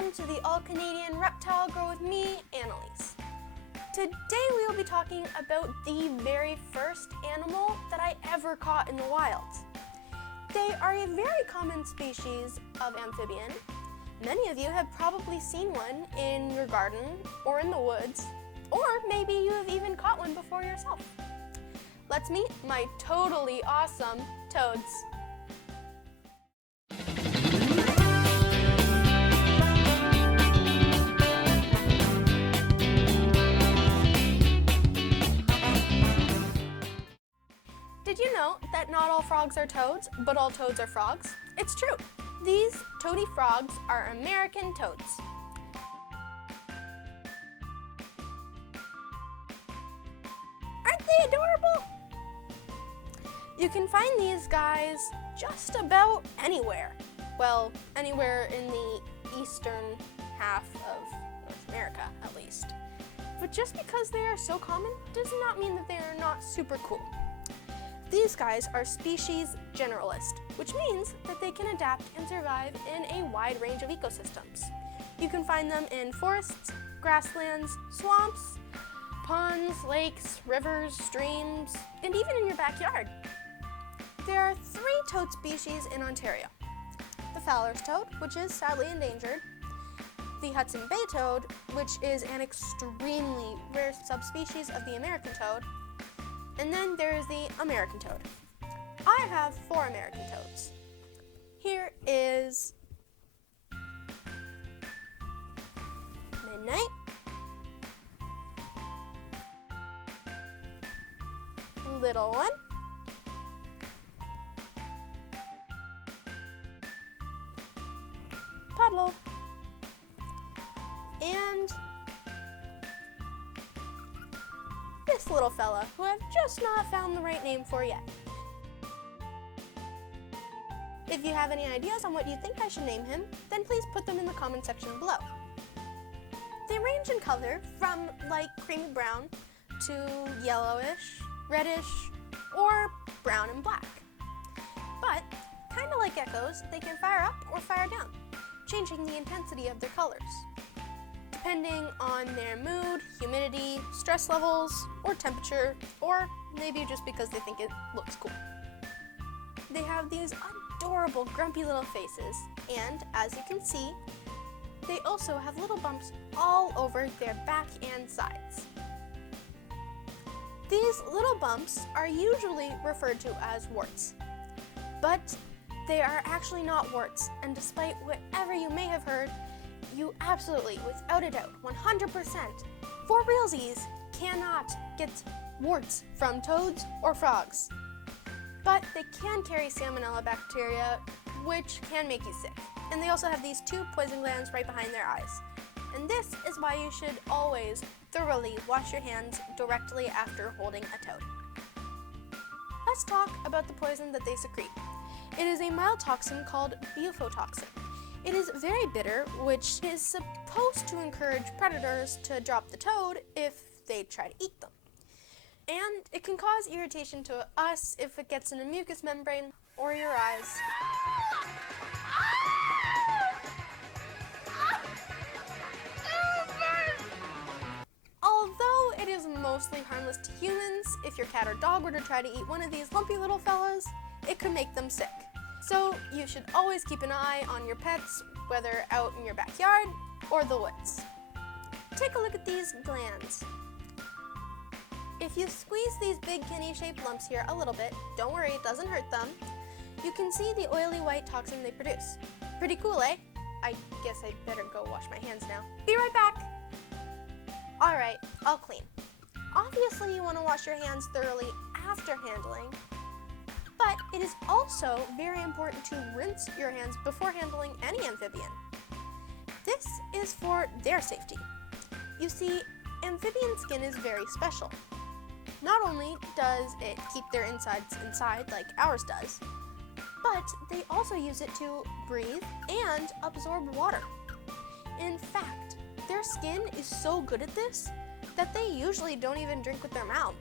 welcome to the All Canadian Reptile Girl with me, Annalise. Today we will be talking about the very first animal that I ever caught in the wild. They are a very common species of amphibian. Many of you have probably seen one in your garden or in the woods, or maybe you have even caught one before yourself. Let's meet my totally awesome toads. Did you know that not all frogs are toads, but all toads are frogs? It's true. These toady frogs are American toads. Aren't they adorable? You can find these guys just about anywhere. Well, anywhere in the eastern half of North America, at least. But just because they are so common does not mean that they are not super cool. These guys are species generalist, which means that they can adapt and survive in a wide range of ecosystems. You can find them in forests, grasslands, swamps, ponds, lakes, rivers, streams, and even in your backyard. There are 3 toad species in Ontario. The Fowler's toad, which is sadly endangered, the Hudson Bay toad, which is an extremely rare subspecies of the American toad, and then there's the American toad. I have 4 American toads. Here is Midnight, Little One, Puddle, and this little fella who I've just not found the right name for yet. If you have any ideas on what you think I should name him, then please put them in the comment section below. They range in color from light creamy brown to yellowish, reddish, or brown and black. But, kind of like geckos, they can fire up or fire down, changing the intensity of their colors, depending on their mood, humidity, stress levels, or temperature, or maybe just because they think it looks cool. They have these adorable grumpy little faces, and as you can see, they also have little bumps all over their back and sides. These little bumps are usually referred to as warts, but they are actually not warts, and despite whatever you may have heard, you absolutely, without a doubt, 100%, for realsies, cannot get warts from toads or frogs. But they can carry salmonella bacteria, which can make you sick. And they also have these 2 poison glands right behind their eyes. And this is why you should always thoroughly wash your hands directly after holding a toad. Let's talk about the poison that they secrete. It is a mild toxin called buphotoxin. It is very bitter, which is supposed to encourage predators to drop the toad if they try to eat them. And it can cause irritation to us if it gets in a mucous membrane or your eyes. Although it is mostly harmless to humans, if your cat or dog were to try to eat one of these lumpy little fellas, it could make them sick. So you should always keep an eye on your pets, whether out in your backyard or the woods. Take a look at these glands. If you squeeze these big kidney-shaped lumps here a little bit, don't worry, it doesn't hurt them, you can see the oily white toxin they produce. Pretty cool, eh? I guess I better go wash my hands now. Be right back! Alright, I'll clean. Obviously you want to wash your hands thoroughly after handling, but it is also very important to rinse your hands before handling any amphibian. This is for their safety. You see, amphibian skin is very special. Not only does it keep their insides inside like ours does, but they also use it to breathe and absorb water. In fact, their skin is so good at this that they usually don't even drink with their mouths.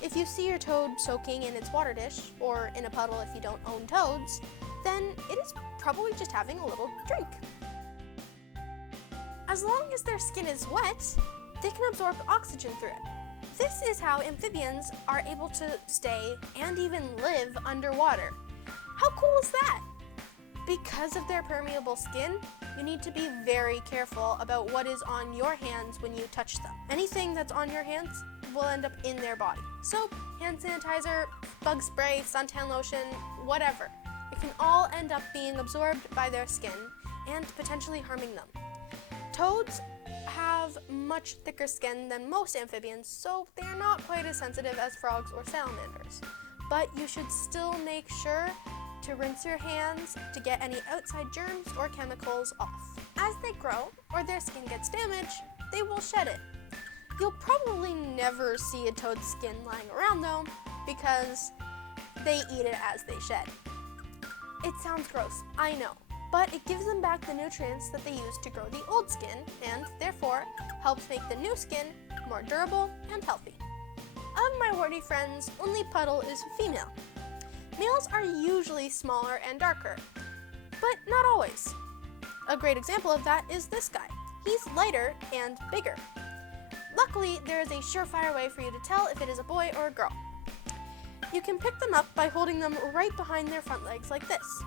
If you see your toad soaking in its water dish, or in a puddle if you don't own toads, then it is probably just having a little drink. As long as their skin is wet, they can absorb oxygen through it. This is how amphibians are able to stay and even live underwater. How cool is that? Because of their permeable skin, you need to be very careful about what is on your hands when you touch them. Anything that's on your hands will end up in their body. Soap, hand sanitizer, bug spray, suntan lotion, whatever. It can all end up being absorbed by their skin and potentially harming them. Toads have much thicker skin than most amphibians, so they are not quite as sensitive as frogs or salamanders. But you should still make sure to rinse your hands to get any outside germs or chemicals off. As they grow or their skin gets damaged, they will shed it. You'll probably never see a toad's skin lying around though, because they eat it as they shed. It sounds gross, I know, but it gives them back the nutrients that they used to grow the old skin and therefore helps make the new skin more durable and healthy. Of my warty friends, only Puddle is female. Males are usually smaller and darker, but not always. A great example of that is this guy. He's lighter and bigger. Luckily, there is a surefire way for you to tell if it is a boy or a girl. You can pick them up by holding them right behind their front legs like this.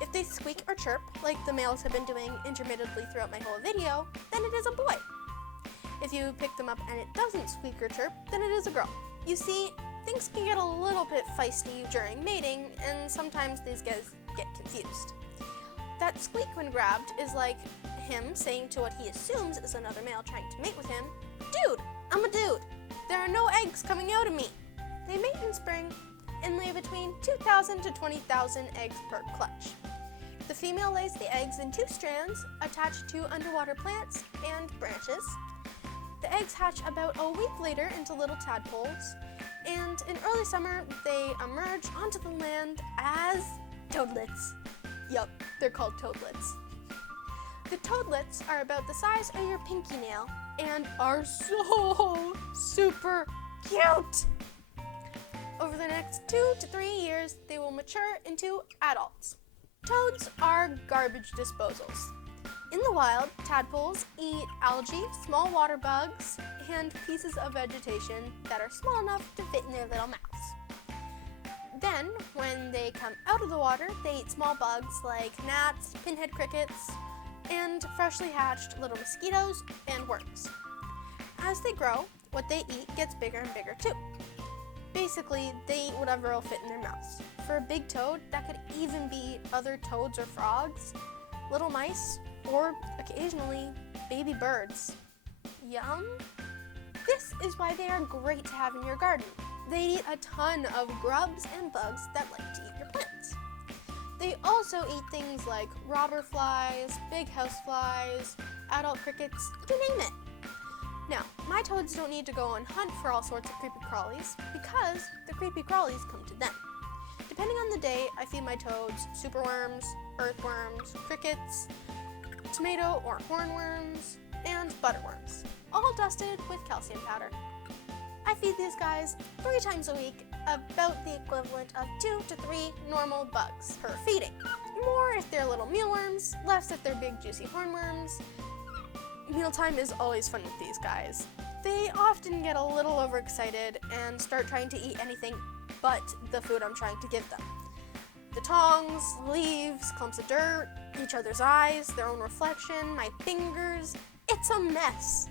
If they squeak or chirp, like the males have been doing intermittently throughout my whole video, then it is a boy. If you pick them up and it doesn't squeak or chirp, then it is a girl. You see, things can get a little bit feisty during mating, and sometimes these guys get confused. That squeak when grabbed is like him saying to what he assumes is another male trying to mate with him, "Dude, I'm a dude. There are no eggs coming out of me." They mate in spring and lay between 2,000 to 20,000 eggs per clutch. The female lays the eggs in 2 strands attached to underwater plants and branches. The eggs hatch about a week later into little tadpoles, and in early summer they emerge onto the land as toadlets. Yup, they're called toadlets. The toadlets are about the size of your pinky nail and are so super cute. Over the next 2 to 3 years, they will mature into adults. Toads are garbage disposals. In the wild, tadpoles eat algae, small water bugs, and pieces of vegetation that are small enough to fit in their little mouths. Then, when they come out of the water, they eat small bugs like gnats, pinhead crickets, and freshly hatched little mosquitoes and worms. As they grow, what they eat gets bigger and bigger too. Basically, they eat whatever will fit in their mouths. For a big toad, that could even be other toads or frogs, little mice, or occasionally baby birds. Yum! This is why they are great to have in your garden. They eat a ton of grubs and bugs that like to eat your plants. They also eat things like robber flies, big house flies, adult crickets, you name it. Now, my toads don't need to go and hunt for all sorts of creepy crawlies because the creepy crawlies come to them. Depending on the day, I feed my toads superworms, earthworms, crickets, tomato or hornworms, and butterworms, all dusted with calcium powder. I feed these guys 3 times a week, about the equivalent of 2 to 3 normal bugs per feeding. More if they're little mealworms, less if they're big juicy hornworms. Mealtime is always fun with these guys. They often get a little overexcited and start trying to eat anything but the food I'm trying to give them. The tongs, leaves, clumps of dirt, each other's eyes, their own reflection, my fingers. It's a mess.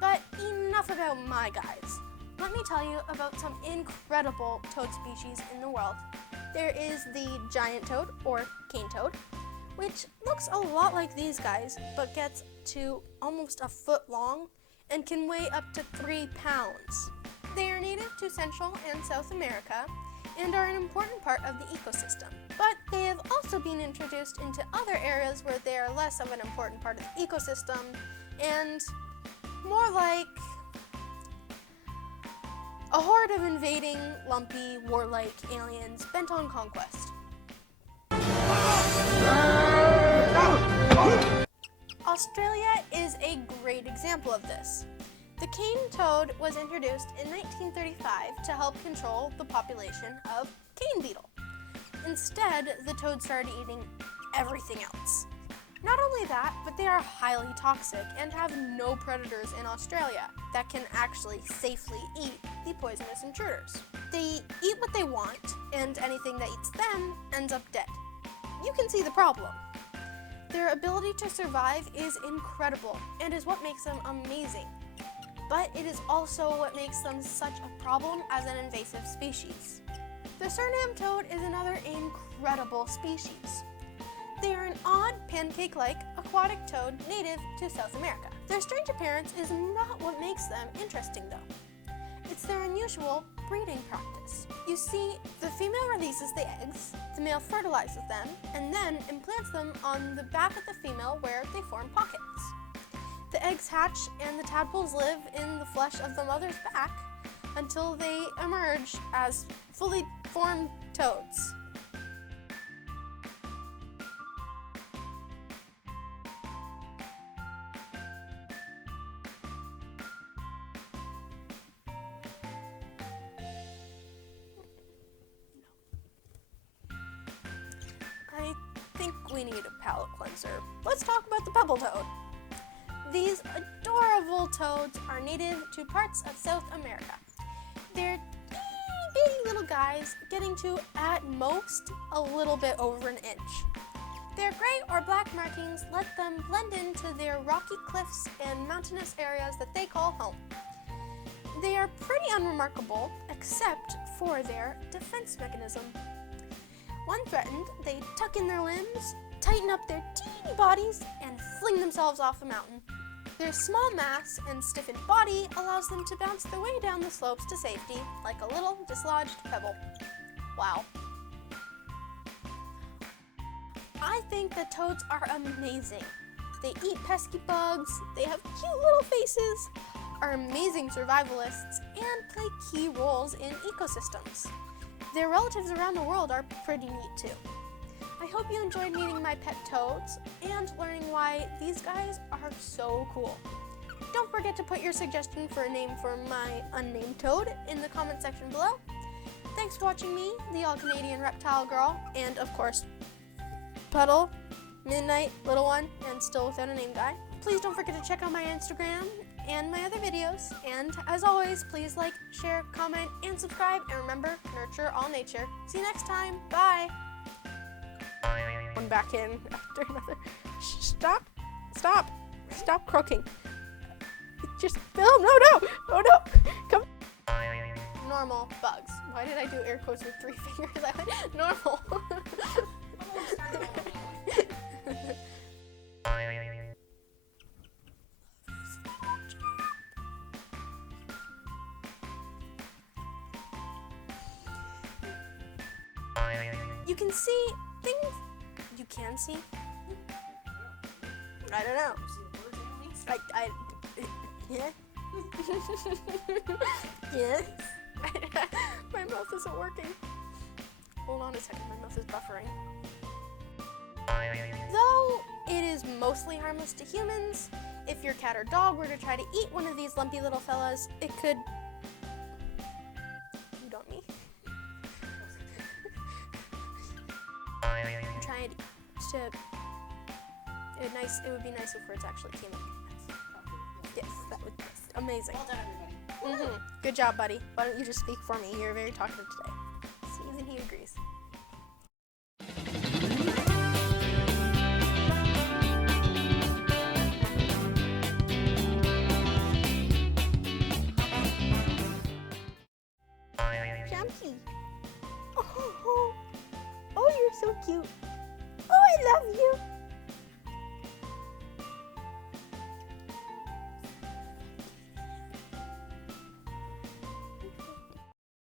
But enough about my guys. Let me tell you about some incredible toad species in the world. There is the giant toad, or cane toad, which looks a lot like these guys, but gets to almost a foot long and can weigh up to 3 pounds. They are native to Central and South America and are an important part of the ecosystem. But they have also been introduced into other areas where they are less of an important part of the ecosystem and more like a horde of invading, lumpy, warlike aliens bent on conquest. Australia is a great example of this. The cane toad was introduced in 1935 to help control the population of cane beetle. Instead, the toad started eating everything else. Not only that, but they are highly toxic and have no predators in Australia that can actually safely eat the poisonous intruders. They eat what they want, and anything that eats them ends up dead. You can see the problem. Their ability to survive is incredible and is what makes them amazing. But it is also what makes them such a problem as an invasive species. The Surname Toad is another incredible species. They are an odd, pancake-like aquatic toad native to South America. Their strange appearance is not what makes them interesting though. It's their unusual breeding practice. You see, the female releases the eggs, the male fertilizes them, and then implants them on the back of the female where they form pockets. The eggs hatch and the tadpoles live in the flesh of the mother's back until they emerge as fully formed toads. I think we need a palate cleanser. Let's talk about the pebble toad. These adorable toads are native to parts of South America. They're itty little guys getting to, at most, a little bit over an inch. Their gray or black markings let them blend into their rocky cliffs and mountainous areas that they call home. They are pretty unremarkable, except for their defense mechanism. When threatened, they tuck in their limbs, tighten up their teeny bodies, and fling themselves off the mountain. Their small mass and stiffened body allows them to bounce their way down the slopes to safety like a little dislodged pebble. Wow. I think that toads are amazing. They eat pesky bugs, they have cute little faces, are amazing survivalists, and play key roles in ecosystems. Their relatives around the world are pretty neat too. I hope you enjoyed meeting my pet toads and learning why these guys are so cool. Don't forget to put your suggestion for a name for my unnamed toad in the comment section below. Thanks for watching me, the All Canadian Reptile Girl, and of course, Puddle, Midnight, Little One, and Still Without a Name Guy. Please don't forget to check out my Instagram and my other videos. And as always, please like, share, comment, and subscribe. And remember, nurture all nature. See you next time. Bye. One back in after another. Stop croaking. Just, oh no, come. Normal bugs. Why did I do air quotes with 3 fingers? I went normal. You can see things you can see. I don't know. Yeah. Yes. My mouth isn't working. Hold on a second, my mouth is buffering. Though it is mostly harmless to humans, if your cat or dog were to try to eat one of these lumpy little fellas, it could... You don't me? I'm trying to... It would be nice if words actually came out. Yes, that would be amazing. Well done, everybody. Good job, buddy. Why don't you just speak for me? You're very talkative today. See, even he agrees. Jumpy. Oh, you're so cute. Oh, I love you.